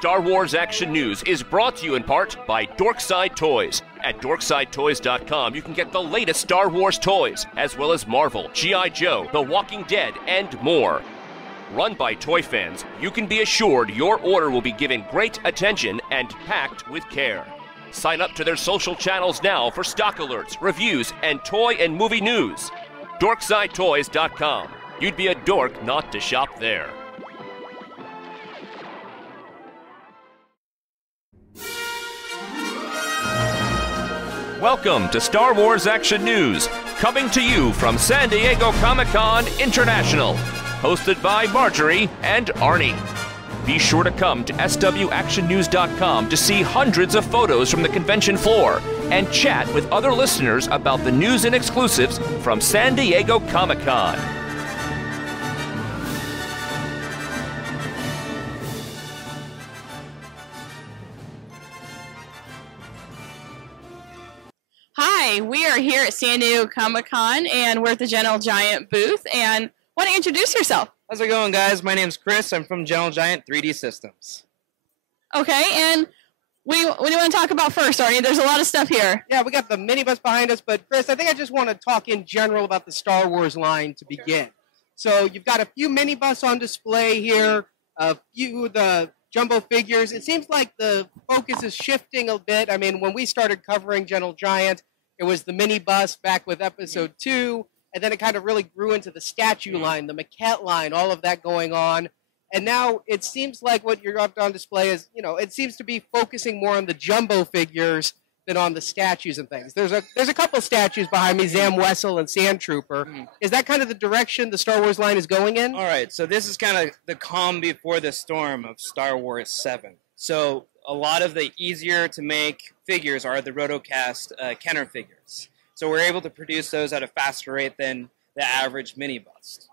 Star Wars Action News is brought to you in part by Dorkside Toys. At DorksideToys.com, you can get the latest Star Wars toys, as well as Marvel, G.I. Joe, The Walking Dead, and more. Run by toy fans, you can be assured your order will be given great attention and packed with care. Sign up to their social channels now for stock alerts, reviews, and toy and movie news. DorksideToys.com. You'd be a dork not to shop there. Welcome to Star Wars Action News, coming to you from San Diego Comic-Con International, hosted by Marjorie and Arnie. Be sure to come to swactionnews.com to see hundreds of photos from the convention floor and chat with other listeners about the news and exclusives from San Diego Comic-Con. Hi, we are here at San Diego Comic-Con, and we're at the Gentle Giant booth. And why don't you introduce yourself? How's it going, guys? My name's Chris. I'm from Gentle Giant 3D Systems. Okay, and what do you want to talk about first, Arnie? There's a lot of stuff here. Yeah, we got the minibus behind us, but Chris, I think I just want to talk in general about the Star Wars line to begin. So you've got a few minibus on display here, a few of the jumbo figures. It seems like the focus is shifting a bit. I mean, when we started covering Gentle Giant, it was the minibus back with episode 2, and then it kind of really grew into the statue line, the maquette line, all of that going on. And now it seems like what you're up on display is, you know, it seems to be focusing more on the jumbo figures than on the statues and things. There's a couple statues behind me, Zam Wessel and Sand Trooper. Is that kind of the direction the Star Wars line is going in? All right, so this is kind of the calm before the storm of Star Wars 7. So a lot of the easier to make figures are the rotocast Kenner figures. So we're able to produce those at a faster rate than the average mini bust.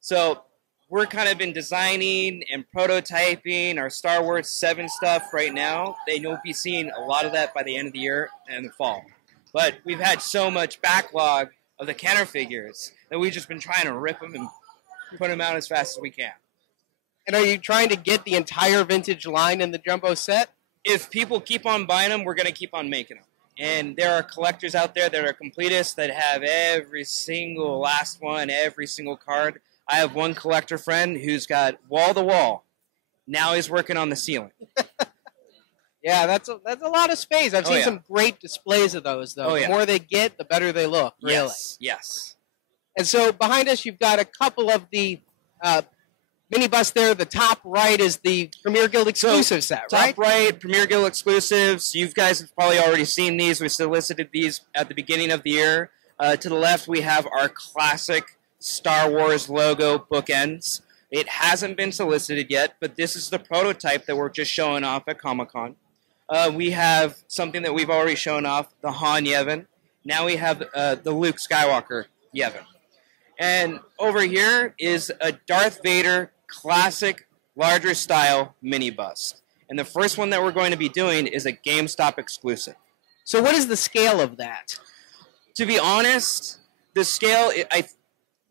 So we're kind of been designing and prototyping our Star Wars 7 stuff right now. You'll be seeing a lot of that by the end of the year and the fall. But we've had so much backlog of the Kenner figures that we've just been trying to rip them and put them out as fast as we can. And are you trying to get the entire vintage line in the jumbo set? If people keep on buying them, we're going to keep on making them. And there are collectors out there that are completists that have every single last one, every single card. I have one collector friend who's got wall-to-wall. Now he's working on the ceiling. Yeah, that's a lot of space. I've seen some great displays of those, though. The more they get, the better they look, really. Yes, yes. And so behind us, you've got a couple of the minibus there. The top right is the Premier Guild exclusive set, right? Top right, Premier Guild exclusives. You guys have probably already seen these. We solicited these at the beginning of the year. To the left, we have our classic Star Wars logo bookends. It hasn't been solicited yet, but this is the prototype that we're just showing off at Comic-Con. We have something that we've already shown off, the Han Yevon. Now we have the Luke Skywalker Yevon. And over here is a Darth Vader classic, larger style mini bust. And the first one that we're going to be doing is a GameStop exclusive. So what is the scale of that? To be honest, the scale,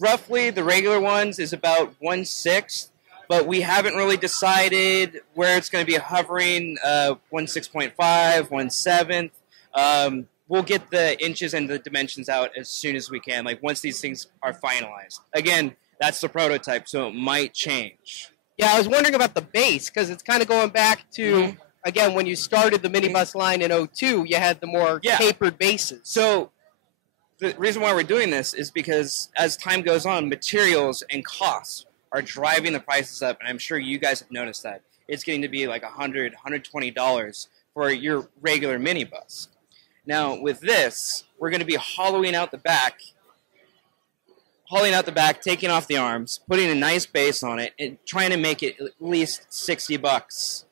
roughly the regular ones is about 1/6, but we haven't really decided where it's going to be hovering, 1/6.5, 1/7. We'll get the inches and the dimensions out as soon as we can, like once these things are finalized. Again, that's the prototype, so it might change. Yeah, I was wondering about the base, because it's kind of going back to, again, when you started the minibus line in 02, you had the more tapered bases. So the reason why we're doing this is because as time goes on, materials and costs are driving the prices up, and I'm sure you guys have noticed that. It's getting to be like $100, $120 for your regular minibus. Now, with this, we're going to be hollowing out the back, taking off the arms, putting a nice base on it, and trying to make it at least $60,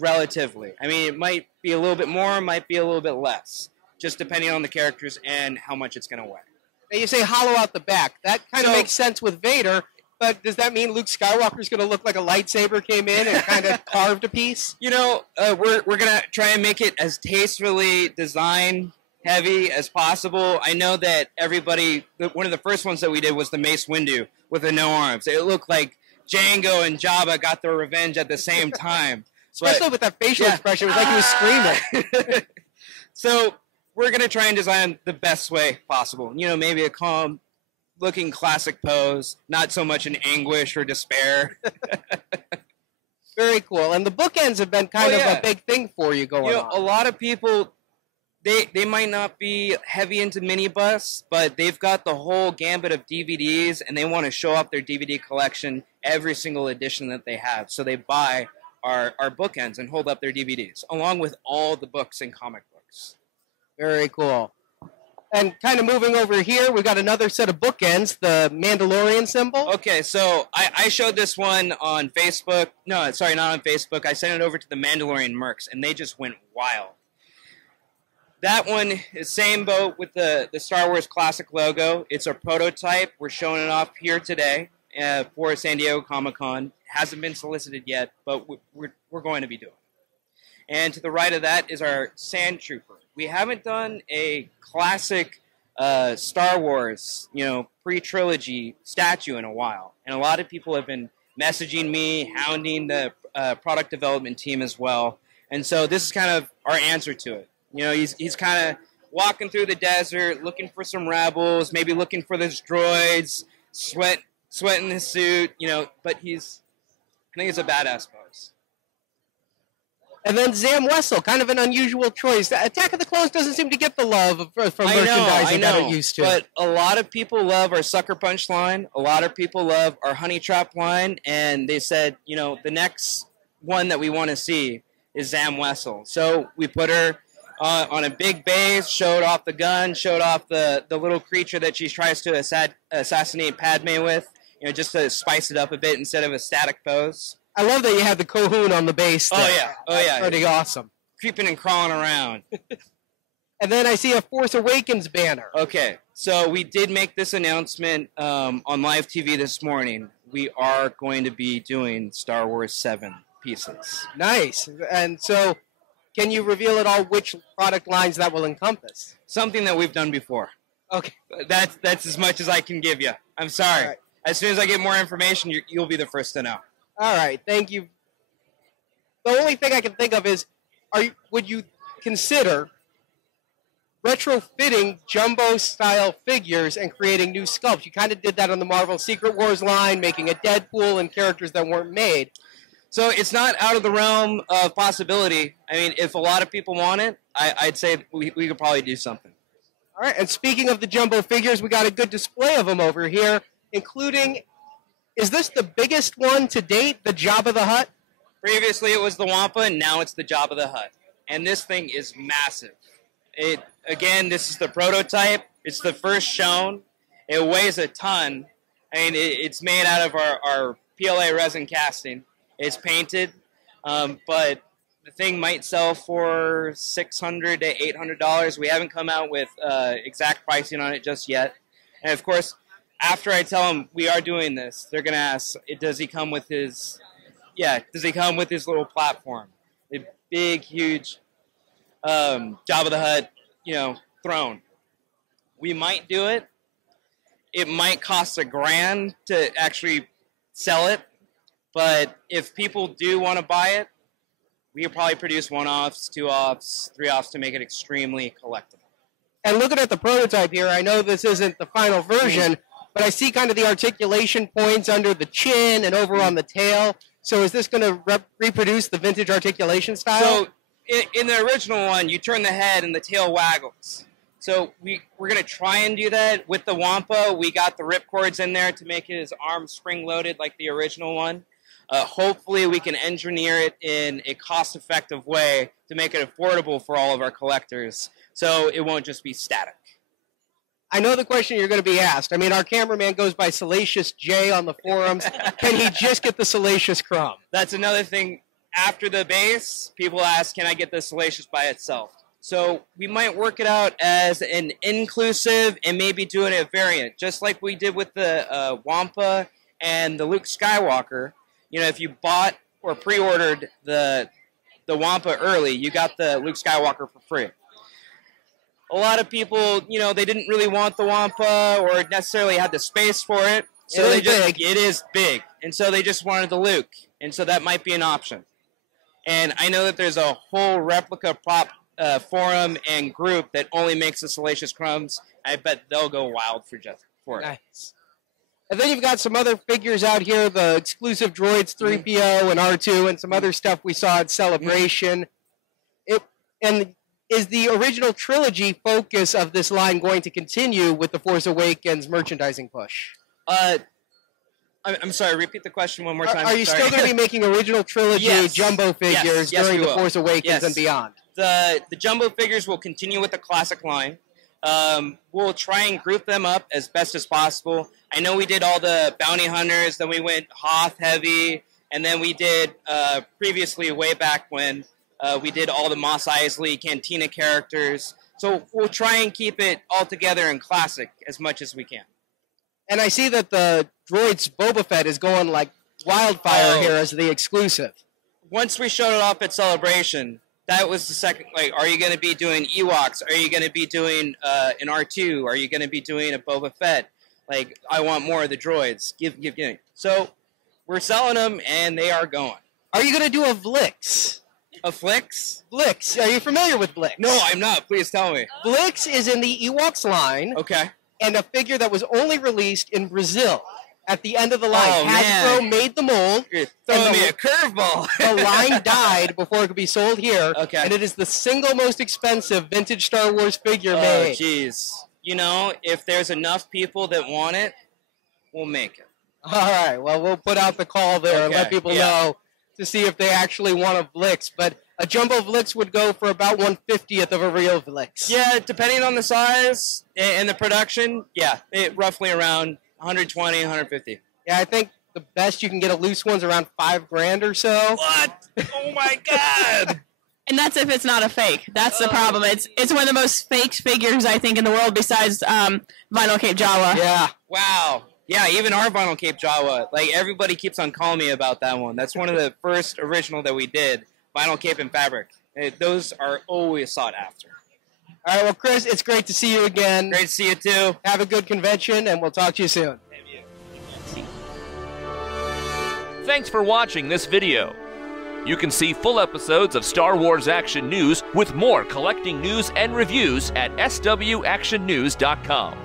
relatively. I mean, it might be a little bit more, might be a little bit less, just depending on the characters and how much it's going to weigh. Now, you say hollow out the back. That kind of makes sense with Vader, but does that mean Luke Skywalker's going to look like a lightsaber came in and kind of carved a piece? You know, we're going to try and make it as tastefully design heavy as possible. I know that one of the first ones that we did was the Mace Windu with the no arms. It looked like Django and Jabba got their revenge at the same time. Especially with that facial expression, it was like he was screaming. So we're going to try and design the best way possible. You know, maybe a calm-looking classic pose, not so much in anguish or despair. Very cool. And the bookends have been kind of a big thing for you going on. A lot of people, they might not be heavy into minibus, but they've got the whole gambit of DVDs, and they want to show off their DVD collection every single edition that they have. So they buy our bookends and hold up their DVDs, along with all the books and comic books. Very cool. And kind of moving over here, we've got another set of bookends, the Mandalorian symbol. Okay, so I showed this one on Facebook. No, sorry, not on Facebook. I sent it over to the Mandalorian Mercs, and they just went wild. That one is same boat with the Star Wars Classic logo. It's a prototype. We're showing it off here today for San Diego Comic-Con. Hasn't been solicited yet, but we're going to be doing it. And to the right of that is our Sand Trooper. We haven't done a classic Star Wars, pre-trilogy statue in a while. And a lot of people have been messaging me, hounding the product development team as well. And so this is kind of our answer to it. You know, he's kind of walking through the desert, looking for some rebels, maybe looking for those droids, sweating his suit, but I think it's a badass pose. And then Zam Wessel, kind of an unusual choice. Attack of the Clones doesn't seem to get the love from merchandising that it used to. But a lot of people love our Sucker Punch line. A lot of people love our Honey Trap line. And they said, the next one that we want to see is Zam Wessel. So we put her on a big base, showed off the gun, showed off the little creature that she tries to assassinate Padme with, just to spice it up a bit instead of a static pose. I love that you have the Cohoon on the base there. Oh, yeah. Pretty awesome. Creeping and crawling around. And then I see a Force Awakens banner. Okay, so we did make this announcement on live TV this morning. We are going to be doing Star Wars 7 pieces. Nice. And so, can you reveal at all which product lines that will encompass? Something that we've done before. Okay. That's as much as I can give you. I'm sorry. Right. As soon as I get more information, you'll be the first to know. All right, thank you. The only thing I can think of is, would you consider retrofitting jumbo-style figures and creating new sculpts? You kind of did that on the Marvel Secret Wars line, making a Deadpool and characters that weren't made. So it's not out of the realm of possibility. I mean, if a lot of people want it, I'd say we could probably do something. All right, and speaking of the jumbo figures, we got a good display of them over here, including... Is this the biggest one to date, the Jabba the Hutt? Previously it was the Wampa, and now it's the Jabba the Hutt. And this thing is massive. Again, this is the prototype. It's the first shown. It weighs a ton. I mean, it's made out of our PLA resin casting. It's painted, but the thing might sell for $600 to $800. We haven't come out with exact pricing on it just yet. And of course, after I tell them we are doing this, they're going to ask, does he come with his little platform? A big, huge Jabba the Hutt, throne. We might do it. It might cost $1,000 to actually sell it, but if people do want to buy it, we could probably produce 1-offs, 2-offs, 3-offs to make it extremely collectible. And looking at the prototype here, I know this isn't the final version, but I see kind of the articulation points under the chin and over on the tail. So is this going to reproduce the vintage articulation style? So in the original one, you turn the head and the tail waggles. So we're going to try and do that. With the Wampa, we got the ripcords in there to make his arm spring-loaded like the original one. Hopefully we can engineer it in a cost-effective way to make it affordable for all of our collectors, so it won't just be static. I know the question you're going to be asked. I mean, our cameraman goes by Salacious J on the forums. Can he just get the Salacious Crumb? That's another thing. After the base, people ask, can I get the Salacious by itself? So we might work it out as an inclusive and maybe do it a variant, just like we did with the Wampa and the Luke Skywalker. If you bought or pre-ordered the Wampa early, you got the Luke Skywalker for free. A lot of people, they didn't really want the Wampa or necessarily had the space for it. So it is big. And so they just wanted the Luke. And so that might be an option. And I know that there's a whole replica prop forum and group that only makes the Salacious Crumbs. I bet they'll go wild for it. Nice. And then you've got some other figures out here, the exclusive droids 3PO and R2 and some other stuff we saw at Celebration. And is the original trilogy focus of this line going to continue with the Force Awakens merchandising push? I'm sorry, repeat the question one more time. Are you still going to be making original trilogy jumbo figures during the Force Awakens and beyond? The jumbo figures will continue with the classic line. We'll try and group them up as best as possible. I know we did all the bounty hunters, then we went Hoth heavy, and then we did previously way back when we did all the Mos Eisley Cantina characters. So we'll try and keep it all together in classic as much as we can. And I see that the droids Boba Fett is going like wildfire here as the exclusive. Once we showed it off at Celebration, that was the second, like, are you going to be doing Ewoks? Are you going to be doing an R2? Are you going to be doing a Boba Fett? Like, I want more of the droids. Give. So, we're selling them, and they are going. Are you going to do a Vlix? A Flix? Vlix. Are you familiar with Vlix? No, I'm not. Please tell me. Vlix is in the Ewoks line. Okay. And a figure that was only released in Brazil at the end of the line. Oh, Hasbro made the mold. You're throwing me a curveball. The line died before it could be sold here. Okay. And it is the single most expensive vintage Star Wars figure made. Oh, jeez. You know, if there's enough people that want it, we'll make it. All right. Well, we'll put out the call there and let people know to see if they actually want a Vlix. But a jumbo Vlix would go for about 1/50th of a real Vlix. Yeah, depending on the size and the production, roughly around 120, 150. Yeah, I think the best you can get a loose one's around $5,000 or so. What? Oh my God! And that's if it's not a fake. That's the problem. It's one of the most fake figures, I think, in the world besides Vinyl Cape Jawa. Yeah. Wow. Yeah, even our Vinyl Cape Jawa. Like, everybody keeps on calling me about that one. That's one of the first original that we did. Vinyl Cape and Fabric. Those are always sought after. All right, well, Chris, it's great to see you again. Great to see you, too. Have a good convention, and we'll talk to you soon. Thanks for watching this video. You can see full episodes of Star Wars Action News with more collecting news and reviews at swactionnews.com.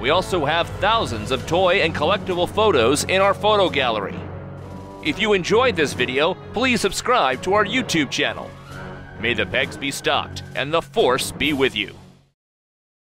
We also have thousands of toy and collectible photos in our photo gallery. If you enjoyed this video, please subscribe to our YouTube channel. May the pegs be stocked and the Force be with you.